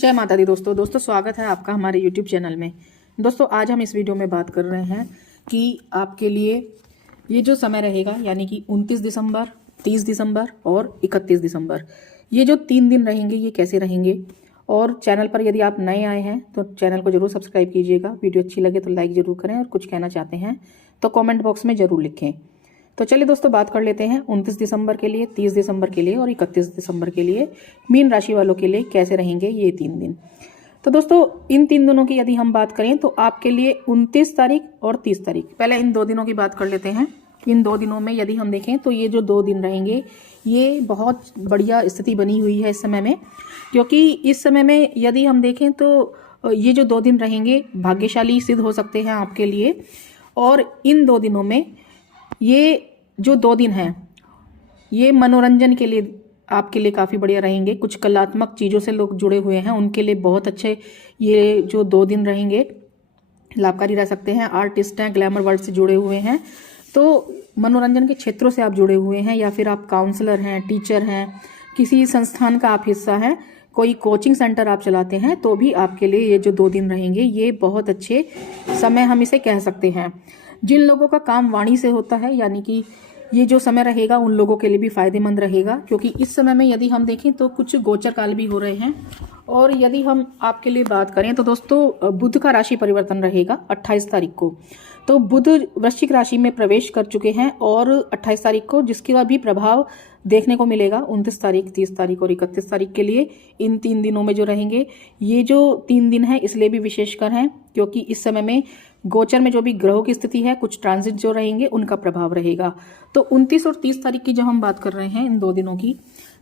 जय माता दी दोस्तों स्वागत है आपका हमारे YouTube चैनल में। दोस्तों आज हम इस वीडियो में बात कर रहे हैं कि आपके लिए ये जो समय रहेगा यानी कि 29 दिसंबर, 30 दिसंबर और 31 दिसंबर, ये जो 3 दिन रहेंगे ये कैसे रहेंगे। और चैनल पर यदि आप नए आए हैं तो चैनल को जरूर सब्सक्राइब कीजिएगा। वीडियो अच्छी लगे तो लाइक ज़रूर करें और कुछ कहना चाहते हैं तो कॉमेंट बॉक्स में ज़रूर लिखें। तो चलिए दोस्तों बात कर लेते हैं 29 दिसंबर के लिए, 30 दिसंबर के लिए और 31 दिसंबर के लिए मीन राशि वालों के लिए कैसे रहेंगे ये 3 दिन। तो दोस्तों इन 3 दिनों की यदि हम बात करें तो आपके लिए 29 तारीख और 30 तारीख, पहले इन 2 दिनों की बात कर लेते हैं। इन 2 दिनों में यदि हम देखें तो ये जो 2 दिन रहेंगे ये बहुत बढ़िया स्थिति बनी हुई है इस समय में, क्योंकि इस समय में यदि हम देखें तो ये जो 2 दिन रहेंगे भाग्यशाली सिद्ध हो सकते हैं आपके लिए। और इन 2 दिनों में ये जो 2 दिन हैं ये मनोरंजन के लिए आपके लिए काफ़ी बढ़िया रहेंगे। कुछ कलात्मक चीज़ों से लोग जुड़े हुए हैं उनके लिए बहुत अच्छे ये जो 2 दिन रहेंगे लाभकारी रह सकते हैं। आर्टिस्ट हैं, ग्लैमर वर्ल्ड से जुड़े हुए हैं, तो मनोरंजन के क्षेत्रों से आप जुड़े हुए हैं या फिर आप काउंसलर हैं, टीचर हैं, किसी संस्थान का आप हिस्सा हैं, कोई कोचिंग सेंटर आप चलाते हैं, तो भी आपके लिए ये जो 2 दिन रहेंगे ये बहुत अच्छे समय हम इसे कह सकते हैं। जिन लोगों का काम वाणी से होता है यानी कि ये जो समय रहेगा उन लोगों के लिए भी फायदेमंद रहेगा, क्योंकि इस समय में यदि हम देखें तो कुछ गोचर काल भी हो रहे हैं। और यदि हम आपके लिए बात करें तो दोस्तों बुध का राशि परिवर्तन रहेगा 28 तारीख को। तो बुध वृश्चिक राशि में प्रवेश कर चुके हैं और 28 तारीख को जिसका भी प्रभाव देखने को मिलेगा 29 तारीख, 30 तारीख और 31 तारीख के लिए। इन 3 दिनों में जो रहेंगे ये जो 3 दिन है इसलिए भी विशेषकर हैं क्योंकि इस समय में गोचर में जो भी ग्रहों की स्थिति है, कुछ ट्रांजिट जो रहेंगे उनका प्रभाव रहेगा। तो 29 और 30 तारीख की जब हम बात कर रहे हैं इन 2 दिनों की,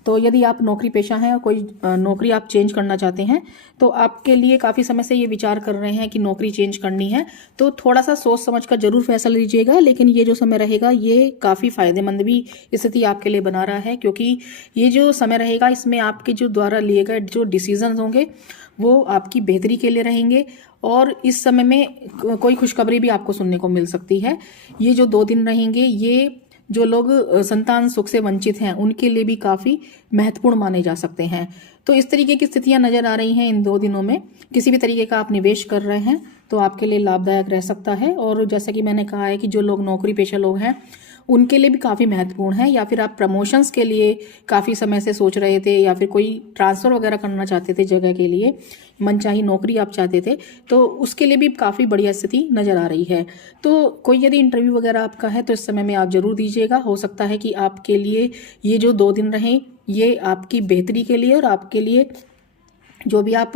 तो यदि आप नौकरी पेशा हैं और कोई नौकरी आप चेंज करना चाहते हैं तो आपके लिए काफ़ी समय से ये विचार कर रहे हैं कि नौकरी चेंज करनी है, तो थोड़ा सा सोच समझ कर जरूर फैसला लीजिएगा। लेकिन ये जो समय रहेगा ये काफ़ी फायदेमंद भी स्थिति आपके लिए बना रहा है, क्योंकि ये जो समय रहेगा इसमें आपके जो द्वारा लिए गए जो डिसीजन होंगे वो आपकी बेहतरी के लिए रहेंगे। और इस समय में कोई खुशखबरी भी आपको सुनने को मिल सकती है। ये जो 2 दिन रहेंगे ये जो लोग संतान सुख से वंचित हैं उनके लिए भी काफ़ी महत्वपूर्ण माने जा सकते हैं। तो इस तरीके की स्थितियां नजर आ रही हैं इन 2 दिनों में। किसी भी तरीके का आप निवेश कर रहे हैं तो आपके लिए लाभदायक रह सकता है। और जैसा कि मैंने कहा है कि जो लोग नौकरी पेशा लोग हैं उनके लिए भी काफ़ी महत्वपूर्ण है, या फिर आप प्रमोशंस के लिए काफ़ी समय से सोच रहे थे या फिर कोई ट्रांसफ़र वगैरह करना चाहते थे जगह के लिए, मनचाही नौकरी आप चाहते थे, तो उसके लिए भी काफ़ी बढ़िया स्थिति नज़र आ रही है। तो कोई यदि इंटरव्यू वगैरह आपका है तो इस समय में आप ज़रूर दीजिएगा। हो सकता है कि आपके लिए ये जो 2 दिन रहें ये आपकी बेहतरी के लिए और आपके लिए जो भी आप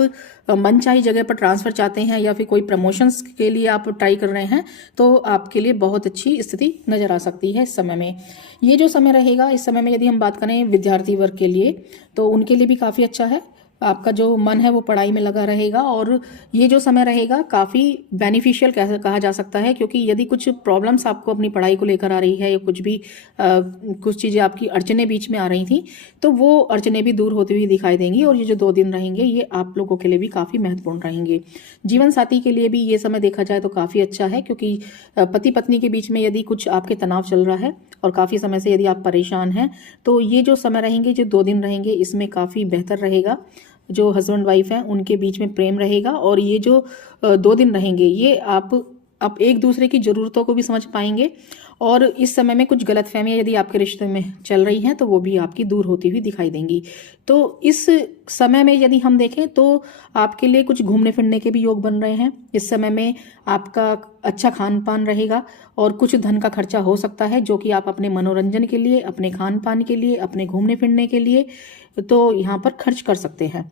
मनचाही जगह पर ट्रांसफ़र चाहते हैं या फिर कोई प्रमोशंस के लिए आप ट्राई कर रहे हैं तो आपके लिए बहुत अच्छी स्थिति नज़र आ सकती है इस समय में। ये जो समय रहेगा इस समय में यदि हम बात करें विद्यार्थी वर्ग के लिए तो उनके लिए भी काफ़ी अच्छा है। आपका जो मन है वो पढ़ाई में लगा रहेगा और ये जो समय रहेगा काफ़ी बेनिफिशियल कहा जा सकता है, क्योंकि यदि कुछ प्रॉब्लम्स आपको अपनी पढ़ाई को लेकर आ रही है या कुछ भी कुछ चीज़ें आपकी अड़चने बीच में आ रही थी तो वो अड़चने भी दूर होती हुई दिखाई देंगी। और ये जो 2 दिन रहेंगे ये आप लोगों के लिए भी काफ़ी महत्वपूर्ण रहेंगे। जीवन साथी के लिए भी ये समय देखा जाए तो काफ़ी अच्छा है, क्योंकि पति पत्नी के बीच में यदि कुछ आपके तनाव चल रहा है और काफ़ी समय से यदि आप परेशान हैं तो ये जो समय रहेंगे, जो 2 दिन रहेंगे, इसमें काफ़ी बेहतर रहेगा। जो हस्बैंड वाइफ हैं उनके बीच में प्रेम रहेगा और ये जो 2 दिन रहेंगे ये आप एक दूसरे की ज़रूरतों को भी समझ पाएंगे। और इस समय में कुछ गलतफहमियां यदि आपके रिश्ते में चल रही हैं तो वो भी आपकी दूर होती हुई दिखाई देंगी। तो इस समय में यदि हम देखें तो आपके लिए कुछ घूमने फिरने के भी योग बन रहे हैं। इस समय में आपका अच्छा खान पान रहेगा और कुछ धन का खर्चा हो सकता है जो कि आप अपने मनोरंजन के लिए, अपने खान पान के लिए, अपने घूमने फिरने के लिए तो यहाँ पर खर्च कर सकते हैं।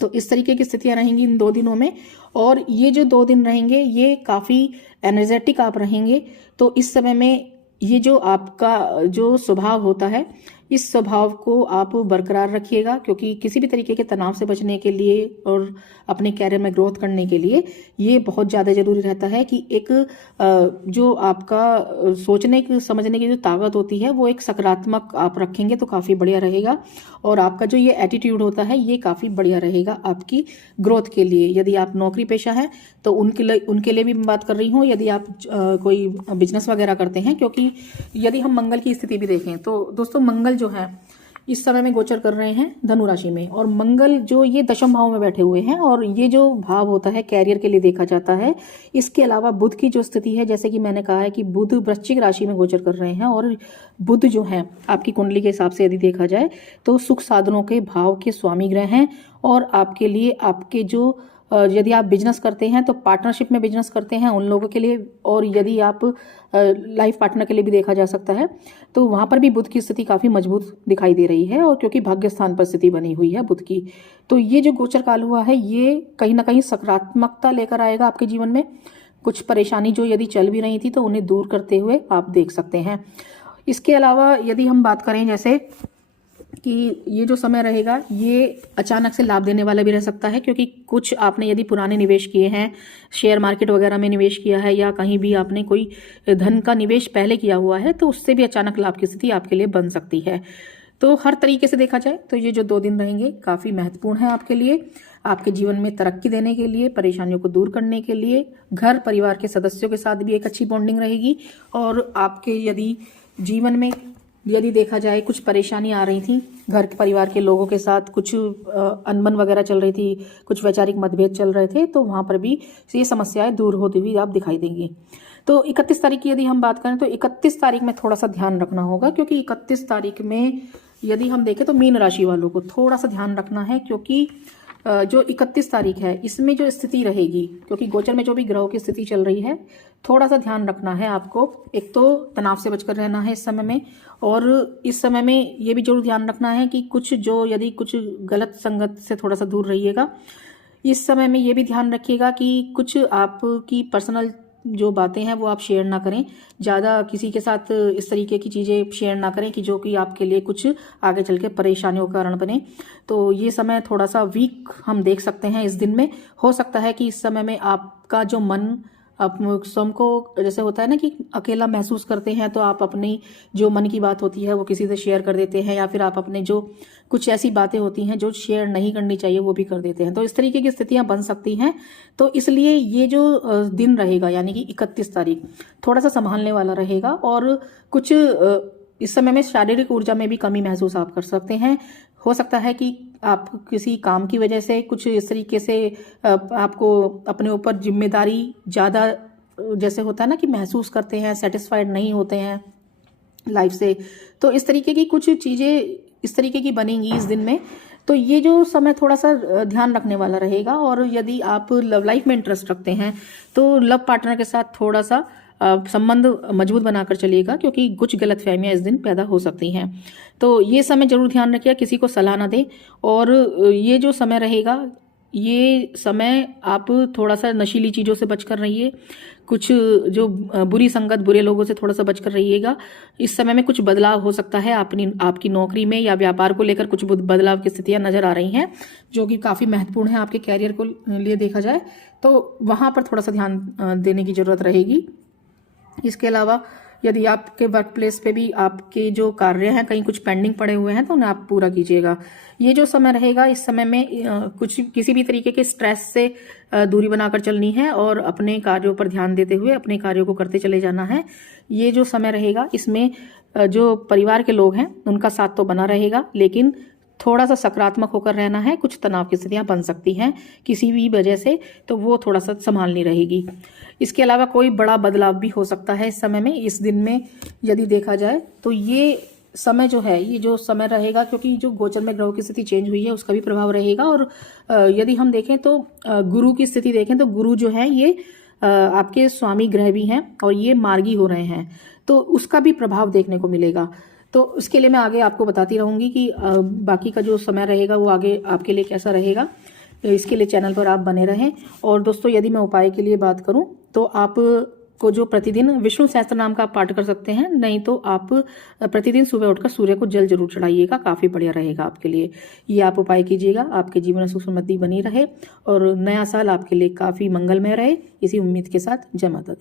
तो इस तरीके की स्थितियां रहेंगी इन 2 दिनों में। और ये जो 2 दिन रहेंगे ये काफ़ी एनर्जेटिक आप रहेंगे। तो इस समय में ये जो आपका जो स्वभाव होता है इस स्वभाव को आप बरकरार रखिएगा, क्योंकि किसी भी तरीके के तनाव से बचने के लिए और अपने कैरियर में ग्रोथ करने के लिए ये बहुत ज़्यादा ज़रूरी रहता है कि एक जो आपका सोचने की समझने की जो ताकत होती है वो एक सकारात्मक आप रखेंगे तो काफ़ी बढ़िया रहेगा। और आपका जो ये एटीट्यूड होता है ये काफ़ी बढ़िया रहेगा आपकी ग्रोथ के लिए। यदि आप नौकरी पेशा हैं तो उनके लिए भी मैं बात कर रही हूँ। यदि आप कोई बिजनेस वगैरह करते हैं, क्योंकि यदि हम मंगल की स्थिति भी देखें तो दोस्तों मंगल जो है इस समय में गोचर कर रहे हैं धनु राशि में, और मंगल जो ये दशम भाव में बैठे हुए हैं, और ये जो भाव होता है कैरियर के लिए देखा जाता है। इसके अलावा बुध की जो स्थिति है, जैसे कि मैंने कहा है कि बुध वृश्चिक राशि में गोचर कर रहे हैं, और बुध जो है आपकी कुंडली के हिसाब से यदि देखा जाए तो सुख साधनों के भाव के स्वामी ग्रह हैं। और आपके लिए आपके जो यदि आप बिजनेस करते हैं तो पार्टनरशिप में बिजनेस करते हैं उन लोगों के लिए, और यदि आप लाइफ पार्टनर के लिए भी देखा जा सकता है तो वहाँ पर भी बुध की स्थिति काफ़ी मजबूत दिखाई दे रही है, और क्योंकि भाग्य स्थान पर स्थिति बनी हुई है बुध की, तो ये जो गोचर काल हुआ है ये कहीं ना कहीं सकारात्मकता लेकर आएगा आपके जीवन में। कुछ परेशानी जो यदि चल भी रही थी तो उन्हें दूर करते हुए आप देख सकते हैं। इसके अलावा यदि हम बात करें जैसे कि ये जो समय रहेगा ये अचानक से लाभ देने वाला भी रह सकता है, क्योंकि कुछ आपने यदि पुराने निवेश किए हैं, शेयर मार्केट वगैरह में निवेश किया है, या कहीं भी आपने कोई धन का निवेश पहले किया हुआ है, तो उससे भी अचानक लाभ की स्थिति आपके लिए बन सकती है। तो हर तरीके से देखा जाए तो ये जो 2 दिन रहेंगे काफ़ी महत्वपूर्ण है आपके लिए, आपके जीवन में तरक्की देने के लिए, परेशानियों को दूर करने के लिए। घर परिवार के सदस्यों के साथ भी एक अच्छी बॉन्डिंग रहेगी, और आपके यदि जीवन में यदि देखा जाए कुछ परेशानी आ रही थी, घर के परिवार के लोगों के साथ कुछ अनबन वगैरह चल रही थी, कुछ वैचारिक मतभेद चल रहे थे, तो वहाँ पर भी ये समस्याएं दूर होती हुई आप दिखाई देंगी। तो 31 तारीख की यदि हम बात करें तो 31 तारीख में थोड़ा सा ध्यान रखना होगा, क्योंकि 31 तारीख में यदि हम देखें तो मीन राशि वालों को थोड़ा सा ध्यान रखना है, क्योंकि जो 31 तारीख है इसमें जो स्थिति रहेगी, क्योंकि गोचर में जो भी ग्रहों की स्थिति चल रही है, थोड़ा सा ध्यान रखना है आपको। एक तो तनाव से बचकर रहना है इस समय में, और इस समय में ये भी जरूर ध्यान रखना है कि कुछ जो यदि कुछ गलत संगत से थोड़ा सा दूर रहिएगा। इस समय में ये भी ध्यान रखिएगा कि कुछ आपकी पर्सनल जो बातें हैं वो आप शेयर ना करें, ज़्यादा किसी के साथ इस तरीके की चीज़ें शेयर ना करें कि जो कि आपके लिए कुछ आगे चल के परेशानियों का कारण बने। तो ये समय थोड़ा सा वीक हम देख सकते हैं इस दिन में। हो सकता है कि इस समय में आपका जो मन आप स्वयं को, जैसे होता है ना कि अकेला महसूस करते हैं, तो आप अपनी जो मन की बात होती है वो किसी से शेयर कर देते हैं, या फिर आप अपने जो कुछ ऐसी बातें होती हैं जो शेयर नहीं करनी चाहिए वो भी कर देते हैं। तो इस तरीके की स्थितियां बन सकती हैं। तो इसलिए ये जो दिन रहेगा यानी कि 31 तारीख थोड़ा सा संभालने वाला रहेगा, और कुछ इस समय में शारीरिक ऊर्जा में भी कमी महसूस आप कर सकते हैं। हो सकता है कि आप किसी काम की वजह से कुछ इस तरीके से आपको अपने ऊपर जिम्मेदारी ज़्यादा, जैसे होता है ना कि महसूस करते हैं, सेटिस्फाइड नहीं होते हैं लाइफ से, तो इस तरीके की कुछ चीज़ें इस तरीके की बनेंगी इस दिन में। तो ये जो समय थोड़ा सा ध्यान रखने वाला रहेगा। और यदि आप लव लाइफ में इंटरेस्ट रखते हैं तो लव पार्टनर के साथ थोड़ा सा संबंध मजबूत बनाकर चलिएगा, क्योंकि कुछ गलतफहमियां इस दिन पैदा हो सकती हैं। तो ये समय जरूर ध्यान रखिए, किसी को सलाह ना दें। और ये जो समय रहेगा, ये समय आप थोड़ा सा नशीली चीज़ों से बचकर रहिए, कुछ जो बुरी संगत, बुरे लोगों से थोड़ा सा बचकर रहिएगा। इस समय में कुछ बदलाव हो सकता है आपकी नौकरी में या व्यापार को लेकर कुछ बदलाव की स्थितियां नजर आ रही हैं, जो कि काफ़ी महत्वपूर्ण है आपके कैरियर को लिए देखा जाए, तो वहाँ पर थोड़ा सा ध्यान देने की ज़रूरत रहेगी। इसके अलावा यदि आपके वर्क प्लेस पे भी आपके जो कार्य हैं कहीं कुछ पेंडिंग पड़े हुए हैं तो उन्हें आप पूरा कीजिएगा। ये जो समय रहेगा, इस समय में कुछ किसी भी तरीके के स्ट्रेस से दूरी बनाकर चलनी है, और अपने कार्यों पर ध्यान देते हुए अपने कार्यों को करते चले जाना है। ये जो समय रहेगा इसमें जो परिवार के लोग हैं उनका साथ तो बना रहेगा, लेकिन थोड़ा सा सकारात्मक होकर रहना है। कुछ तनाव की स्थितियां बन सकती हैं किसी भी वजह से, तो वो थोड़ा सा संभालनी रहेगी। इसके अलावा कोई बड़ा बदलाव भी हो सकता है इस समय में। इस दिन में यदि देखा जाए तो ये समय जो है, ये जो समय रहेगा, क्योंकि जो गोचर में ग्रहों की स्थिति चेंज हुई है उसका भी प्रभाव रहेगा। और यदि हम देखें तो गुरु की स्थिति देखें तो गुरु जो है ये आपके स्वामी ग्रह भी हैं, और ये मार्गी हो रहे हैं, तो उसका भी प्रभाव देखने को मिलेगा। तो उसके लिए मैं आगे आपको बताती रहूंगी कि बाकी का जो समय रहेगा वो आगे आपके लिए कैसा रहेगा। इसके लिए चैनल पर आप बने रहें। और दोस्तों, यदि मैं उपाय के लिए बात करूं तो आप को जो प्रतिदिन विष्णु सहस्त्र नाम का पाठ कर सकते हैं, नहीं तो आप प्रतिदिन सुबह उठकर सूर्य को जल जरूर चढ़ाइएगा, काफ़ी बढ़िया रहेगा आपके लिए। ये आप उपाय कीजिएगा, आपके जीवन में सुख समृद्धि बनी रहे और नया साल आपके लिए काफ़ी मंगलमय रहे। इसी उम्मीद के साथ जय माता दी।